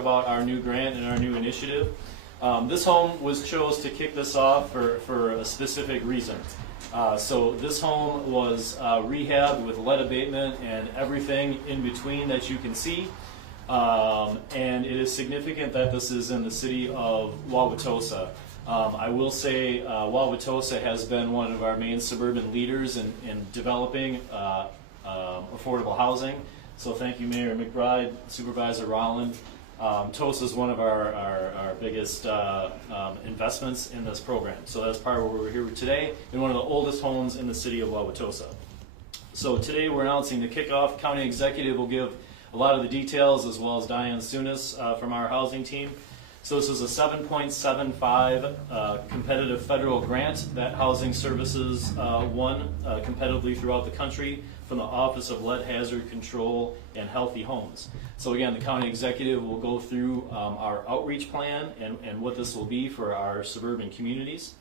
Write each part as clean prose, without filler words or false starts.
about our new grant and our new initiative. This home was chosen to kick this off for a specific reason. So this home was rehabbed with lead abatement and everything in between that you can see. And it is significant that this is in the city of Wauwatosa. I will say Wauwatosa has been one of our main suburban leaders in developing affordable housing. So thank you, Mayor McBride, Supervisor Rowland. TOSA is one of our biggest investments in this program. So that's part of why we're here today, in one of the oldest homes in the city of Wauwatosa. So today we're announcing the kickoff. County Executive will give a lot of the details, as well as Diane Sunis from our housing team. So this is a $7.75 competitive federal grant that Housing Services won competitively throughout the country from the Office of Lead Hazard Control and Healthy Homes. So again, the County Executive will go through our outreach plan and what this will be for our suburban communities.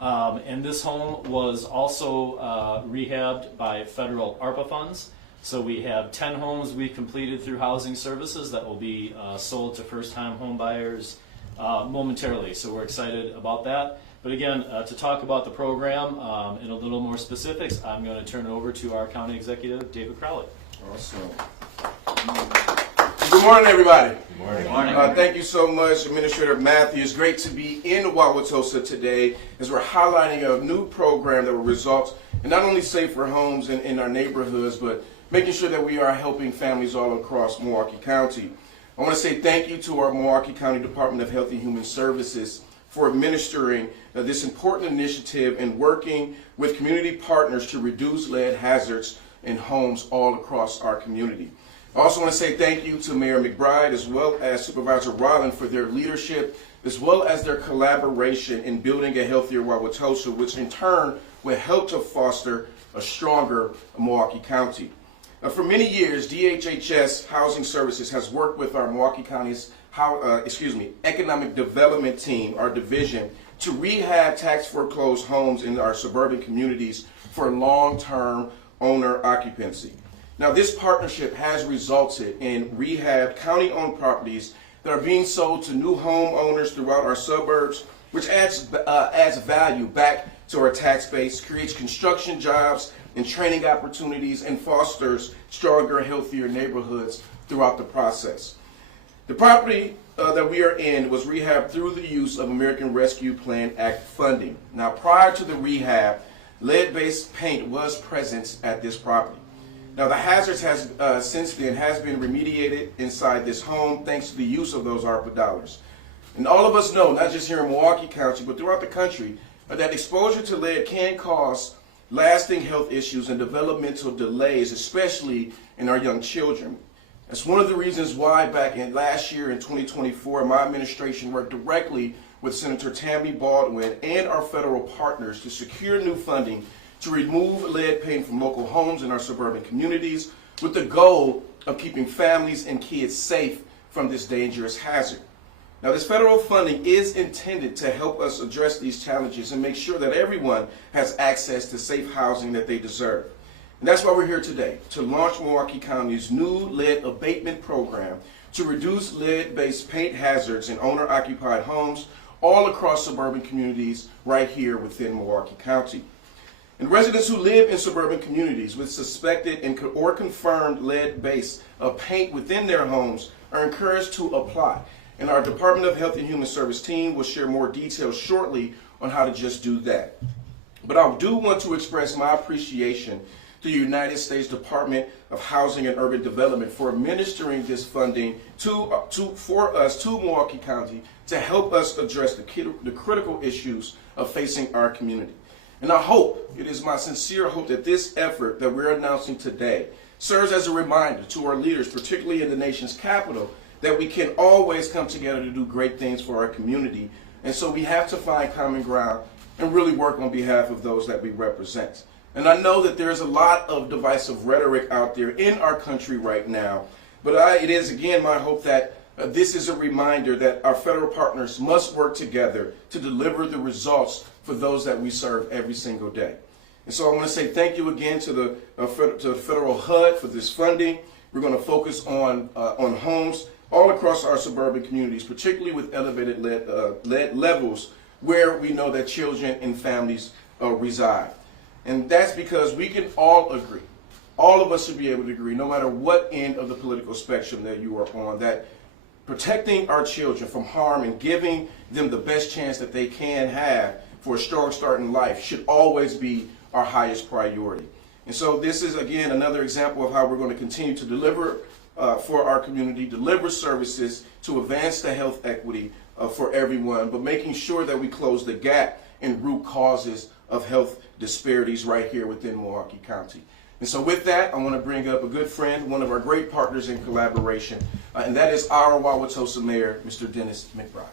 And this home was also rehabbed by federal ARPA funds. So we have 10 homes we've completed through Housing Services that will be sold to first-time home buyers momentarily. So we're excited about that. But again, to talk about the program in a little more specifics, I'm going to turn it over to our County Executive, David Crowley. Awesome. Good morning, everybody. Good morning. Good morning. Thank you so much, Administrator Matthews. Great to be in Wauwatosa today as we're highlighting a new program that will result in not only safer homes in our neighborhoods, but making sure that we are helping families all across Milwaukee County. I want to say thank you to our Milwaukee County Department of Health and Human Services for administering this important initiative and working with community partners to reduce lead hazards in homes all across our community. I also want to say thank you to Mayor McBride as well as Supervisor Rowland for their leadership as well as their collaboration in building a healthier Wauwatosa, which in turn will help to foster a stronger Milwaukee County. For many years, DHHS Housing Services has worked with our Milwaukee County's Economic Development Team, our division, to rehab tax foreclosed homes in our suburban communities for long-term owner occupancy. Now, this partnership has resulted in rehab county-owned properties that are being sold to new homeowners throughout our suburbs, which adds value back to our tax base, creates construction jobs and training opportunities, and fosters stronger, healthier neighborhoods throughout the process. The property that we are in was rehabbed through the use of American Rescue Plan Act funding. Now, prior to the rehab, lead-based paint was present at this property. Now, the hazards has since then has been remediated inside this home thanks to the use of those ARPA dollars. And all of us know, not just here in Milwaukee County, but throughout the country, that exposure to lead can cause lasting health issues and developmental delays, especially in our young children. That's one of the reasons why back in last year in 2024, my administration worked directly with Senator Tammy Baldwin and our federal partners to secure new funding to remove lead paint from local homes in our suburban communities with the goal of keeping families and kids safe from this dangerous hazard. Now, this federal funding is intended to help us address these challenges and make sure that everyone has access to safe housing that they deserve. And that's why we're here today, to launch Milwaukee County's new lead abatement program to reduce lead-based paint hazards in owner-occupied homes all across suburban communities right here within Milwaukee County. And residents who live in suburban communities with suspected or confirmed lead-based paint within their homes are encouraged to apply. And our Department of Health and Human Service team will share more details shortly on how to just do that. But I do want to express my appreciation to the United States Department of Housing and Urban Development for administering this funding for us to Milwaukee County to help us address the critical issues of facing our community. And I hope, it is my sincere hope that this effort that we're announcing today serves as a reminder to our leaders, particularly in the nation's capital, that we can always come together to do great things for our community. And so we have to find common ground and really work on behalf of those that we represent. And I know that there's a lot of divisive rhetoric out there in our country right now, but it is again my hope that this is a reminder that our federal partners must work together to deliver the results for those that we serve every single day. And so I want to say thank you again to the federal HUD for this funding. We're going to focus on homes all across our suburban communities, particularly with elevated lead levels where we know that children and families reside. And that's because we can all agree, all of us should be able to agree, no matter what end of the political spectrum that you are on, that protecting our children from harm and giving them the best chance that they can have for a strong start in life should always be our highest priority. And so this is, again, another example of how we're going to continue to deliver for our community, deliver services to advance the health equity for everyone, but making sure that we close the gap in root causes of health disparities right here within Milwaukee County. And so with that, I want to bring up a good friend, one of our great partners in collaboration, and that is our Wauwatosa Mayor, Mr. Dennis McBride.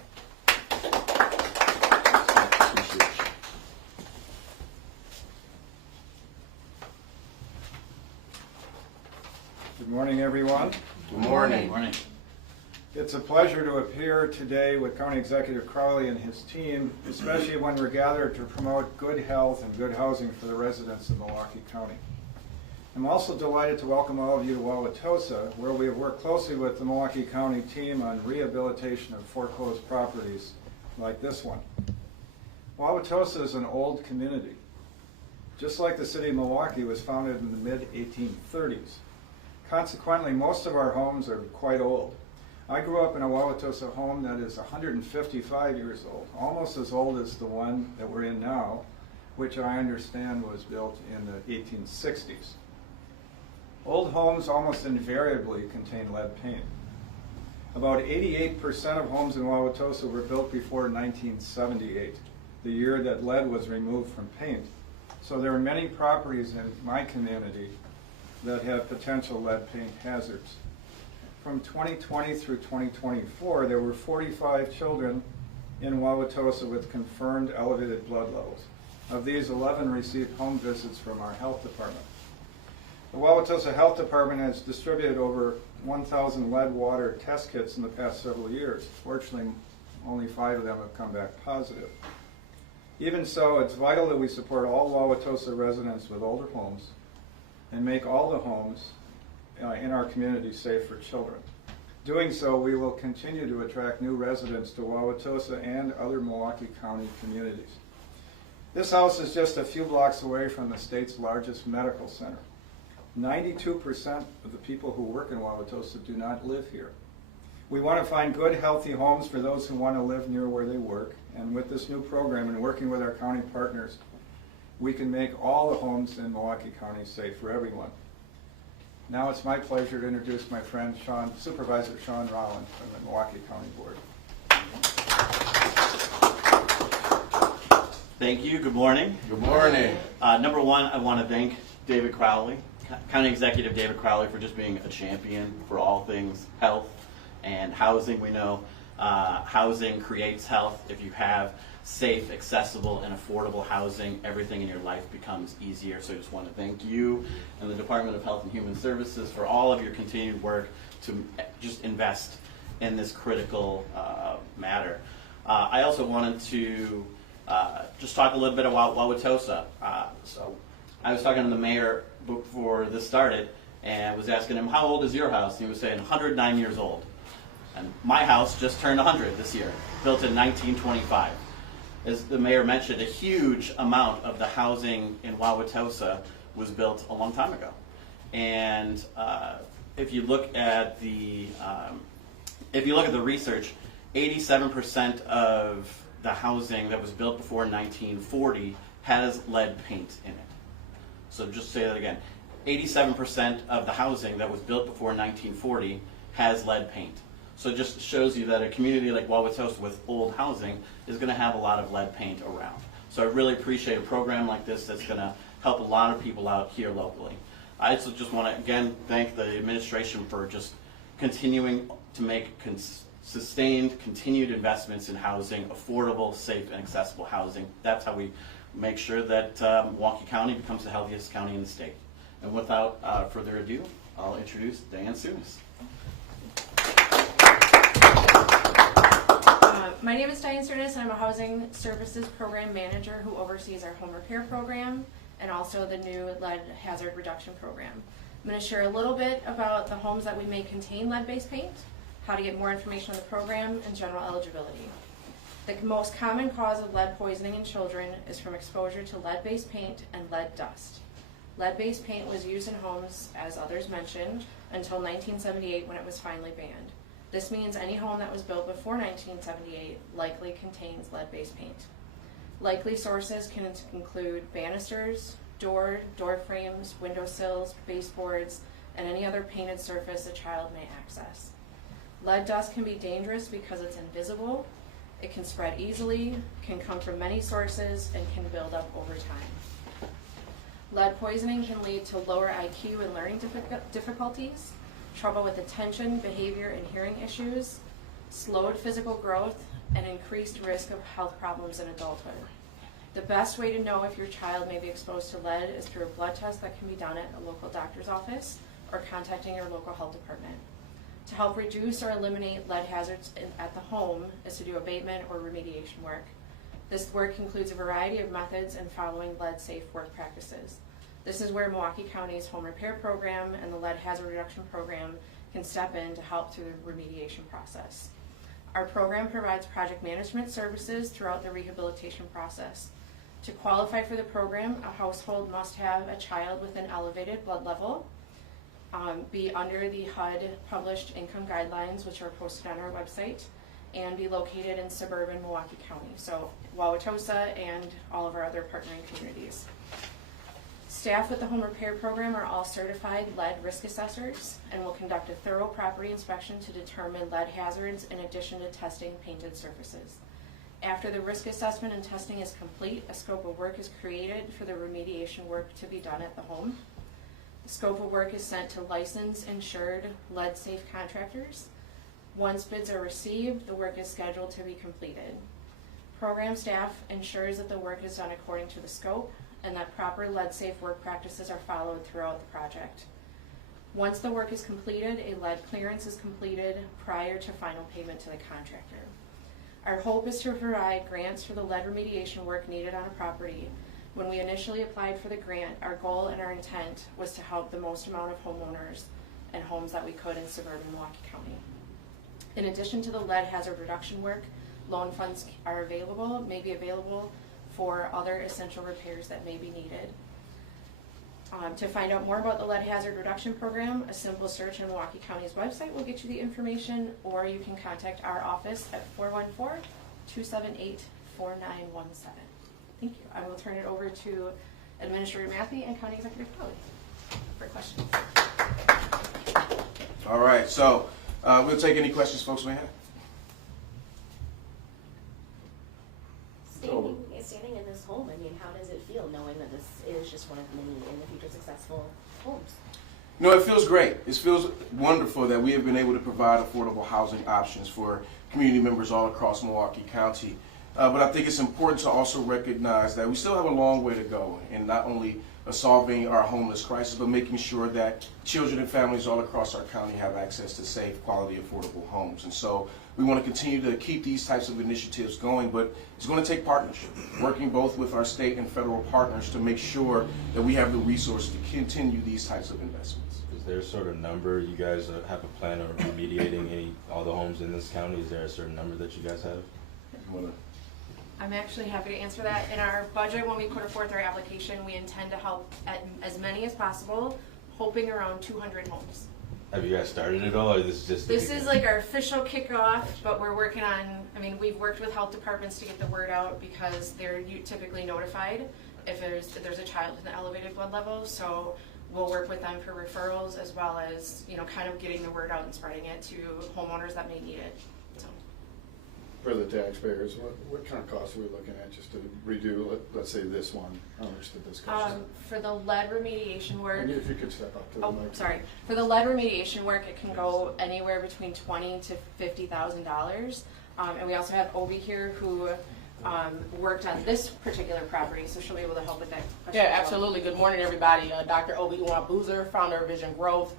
Good morning, everyone. Good morning. Good morning. It's a pleasure to appear today with County Executive Crowley and his team, especially when we're gathered to promote good health and good housing for the residents of Milwaukee County. I'm also delighted to welcome all of you to Wauwatosa, where we have worked closely with the Milwaukee County team on rehabilitation of foreclosed properties like this one. Wauwatosa is an old community. Just like the city of Milwaukee was founded in the mid-1830s. Consequently, most of our homes are quite old. I grew up in a Wauwatosa home that is 155 years old, almost as old as the one that we're in now, which I understand was built in the 1860s. Old homes almost invariably contain lead paint. About 88% of homes in Wauwatosa were built before 1978, the year that lead was removed from paint. So there are many properties in my community that have potential lead paint hazards. From 2020 through 2024, there were 45 children in Wauwatosa with confirmed elevated blood levels. Of these, 11 received home visits from our health department. The Wauwatosa Health Department has distributed over 1,000 lead water test kits in the past several years. Fortunately, only 5 of them have come back positive. Even so, it's vital that we support all Wauwatosa residents with older homes and make all the homes in our community safe for children. Doing so, we will continue to attract new residents to Wauwatosa and other Milwaukee County communities. This house is just a few blocks away from the state's largest medical center. 92% of the people who work in Wauwatosa do not live here. We want to find good, healthy homes for those who want to live near where they work, and with this new program and working with our county partners, we can make all the homes in Milwaukee County safe for everyone. Now it's my pleasure to introduce my friend Supervisor Sean Rowland from the Milwaukee County Board. Thank you. Good morning. Good morning. Number one, I want to thank David Crowley, County Executive David Crowley, for just being a champion for all things health and housing. We know housing creates health. If you have safe, accessible, and affordable housing, everything in your life becomes easier. So I just want to thank you and the Department of Health and Human Services for all of your continued work to just invest in this critical matter. I also wanted to just talk a little bit about Wauwatosa. So I was talking to the mayor before this started and was asking him, how old is your house? And he was saying 109 years old. And my house just turned 100 this year, built in 1925. As the mayor mentioned, a huge amount of the housing in Wauwatosa was built a long time ago. And if you look at the research, 87% of the housing that was built before 1940 has lead paint in it. So just say that again. 87% of the housing that was built before 1940 has lead paint. So it just shows you that a community like Wauwatosa with old housing is going to have a lot of lead paint around. So I really appreciate a program like this that's going to help a lot of people out here locally. I also just want to again thank the administration for just continuing to make sustained, continued investments in housing, affordable, safe, and accessible housing. That's how we make sure that Milwaukee County becomes the healthiest county in the state. And without further ado, I'll introduce Diane Sunis. My name is Diane Cernas, and I'm a Housing Services Program Manager who oversees our home repair program and also the new lead hazard reduction program. I'm going to share a little bit about the homes that we may contain lead-based paint, how to get more information on the program, and general eligibility. The most common cause of lead poisoning in children is from exposure to lead-based paint and lead dust. Lead-based paint was used in homes, as others mentioned, until 1978 when it was finally banned. This means any home that was built before 1978 likely contains lead-based paint. Likely sources can include banisters, door frames, windowsills, baseboards, and any other painted surface a child may access. Lead dust can be dangerous because it's invisible, it can spread easily, can come from many sources, and can build up over time. Lead poisoning can lead to lower IQ and learning difficulties, trouble with attention, behavior, and hearing issues, slowed physical growth, and increased risk of health problems in adulthood. The best way to know if your child may be exposed to lead is through a blood test that can be done at a local doctor's office or contacting your local health department. To help reduce or eliminate lead hazards at the home is to do abatement or remediation work. This work includes a variety of methods and following lead-safe work practices. This is where Milwaukee County's home repair program and the lead hazard reduction program can step in to help through the remediation process. Our program provides project management services throughout the rehabilitation process. To qualify for the program, a household must have a child with an elevated blood level, be under the HUD published income guidelines, which are posted on our website, and be located in suburban Milwaukee County, so Wauwatosa and all of our other partnering communities. Staff with the home repair program are all certified lead risk assessors and will conduct a thorough property inspection to determine lead hazards in addition to testing painted surfaces. After the risk assessment and testing is complete, a scope of work is created for the remediation work to be done at the home. The scope of work is sent to licensed, insured, lead-safe contractors. Once bids are received, the work is scheduled to be completed. Program staff ensures that the work is done according to the scope and that proper lead-safe work practices are followed throughout the project. Once the work is completed, a lead clearance is completed prior to final payment to the contractor. Our hope is to provide grants for the lead remediation work needed on a property. When we initially applied for the grant, our goal and our intent was to help the most amount of homeowners and homes that we could in suburban Milwaukee County. In addition to the lead hazard reduction work, loan funds may be available for other essential repairs that may be needed. To find out more about the lead hazard reduction program, a simple search on Milwaukee County's website will get you the information, or you can contact our office at 414-278-4917. Thank you. I will turn it over to Administrator Matthew and County Executive Crowley for questions. All right, so we'll take any questions folks may have. Standing in this home, I mean, how does it feel knowing that this is just one of many in the future successful homes? No, it feels great. It feels wonderful that we have been able to provide affordable housing options for community members all across Milwaukee County. But I think it's important to also recognize that we still have a long way to go in not only solving our homeless crisis, but making sure that children and families all across our county have access to safe, quality, affordable homes. And so we want to continue to keep these types of initiatives going, but it's going to take partnership, working both with our state and federal partners to make sure that we have the resources to continue these types of investments. Is there a sort of number you guys have a plan of remediating all the homes in this county? Is there a certain number that you guys have? I'm actually happy to answer that. In our budget, when we put forth our application, we intend to help at as many as possible, hoping around 200 homes. Have you guys started at all, or this is just? This is like our official kickoff, but we're working on, I mean, we've worked with health departments to get the word out because they're typically notified if there's a child with an elevated blood level. So we'll work with them for referrals as well as, kind of getting the word out and spreading it to homeowners that may need it. So. For the taxpayers, what kind of costs are we looking at just to redo, let's say this one? How much did this cost? For the lead remediation work. And if you could step up to the mic. Sorry. For the lead remediation work, it can go anywhere between $20,000 to $50,000. And we also have Obi here who worked on this particular property, so she'll be able to help with that question. Yeah, absolutely. Good morning, everybody. Dr. Obi Boozer, founder of Vision Growth.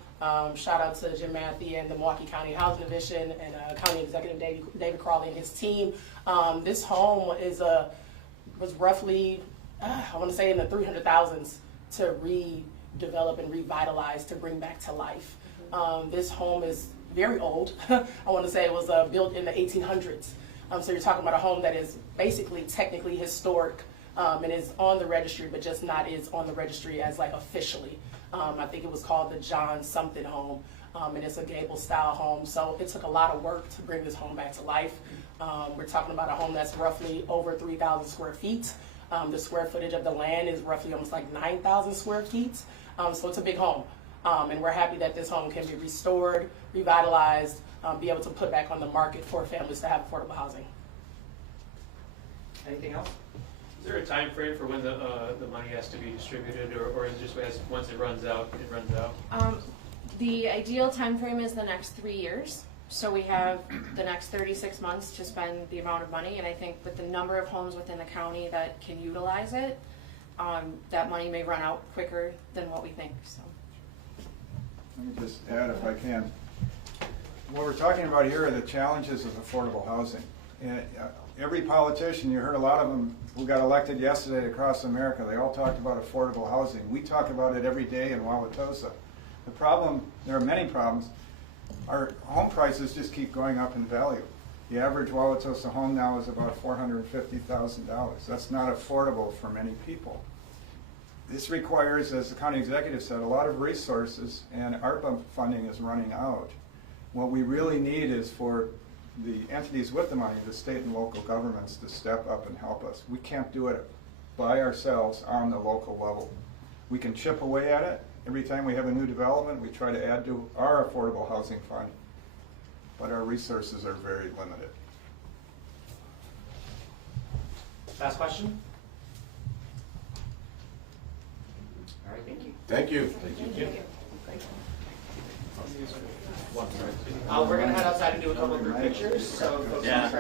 Shout out to Jim Matthew and the Milwaukee County Housing Division and County Executive David Crowley and his team. This home was roughly, I want to say in the 300,000s to redevelop and revitalize to bring back to life. This home is very old. I want to say it was built in the 1800s. So you're talking about a home that is basically technically historic and is on the registry, but just not is on the registry as like officially. I think it was called the John something home, and it's a gable style home. So it took a lot of work to bring this home back to life. We're talking about a home that's roughly over 3,000 square feet. The square footage of the land is roughly almost like 9,000 square feet. So it's a big home. And we're happy that this home can be restored, revitalized, be able to put back on the market for families to have affordable housing. Anything else? Is there a time frame for when the money has to be distributed, or is it just once it runs out, it runs out? The ideal time frame is the next 3 years. So we have the next 36 months to spend the amount of money, and I think with the number of homes within the county that can utilize it, that money may run out quicker than what we think. So. Let me just add, if I can. What we're talking about here are the challenges of affordable housing. And every politician, you heard a lot of them who got elected yesterday across America, they all talked about affordable housing. We talk about it every day in Wauwatosa. The problem, there are many problems, our home prices just keep going up in value. The average Wauwatosa home now is about $450,000. That's not affordable for many people. This requires, as the county executive said, a lot of resources, and ARPA funding is running out. What we really need is for the entities with the money, the state and local governments, to step up and help us. We can't do it by ourselves on the local level. We can chip away at it. Every time we have a new development, we try to add to our affordable housing fund, but our resources are very limited. Last question? All right, thank you. Thank you. Thank you. We're going to head outside and do a couple of group pictures, so folks Yeah.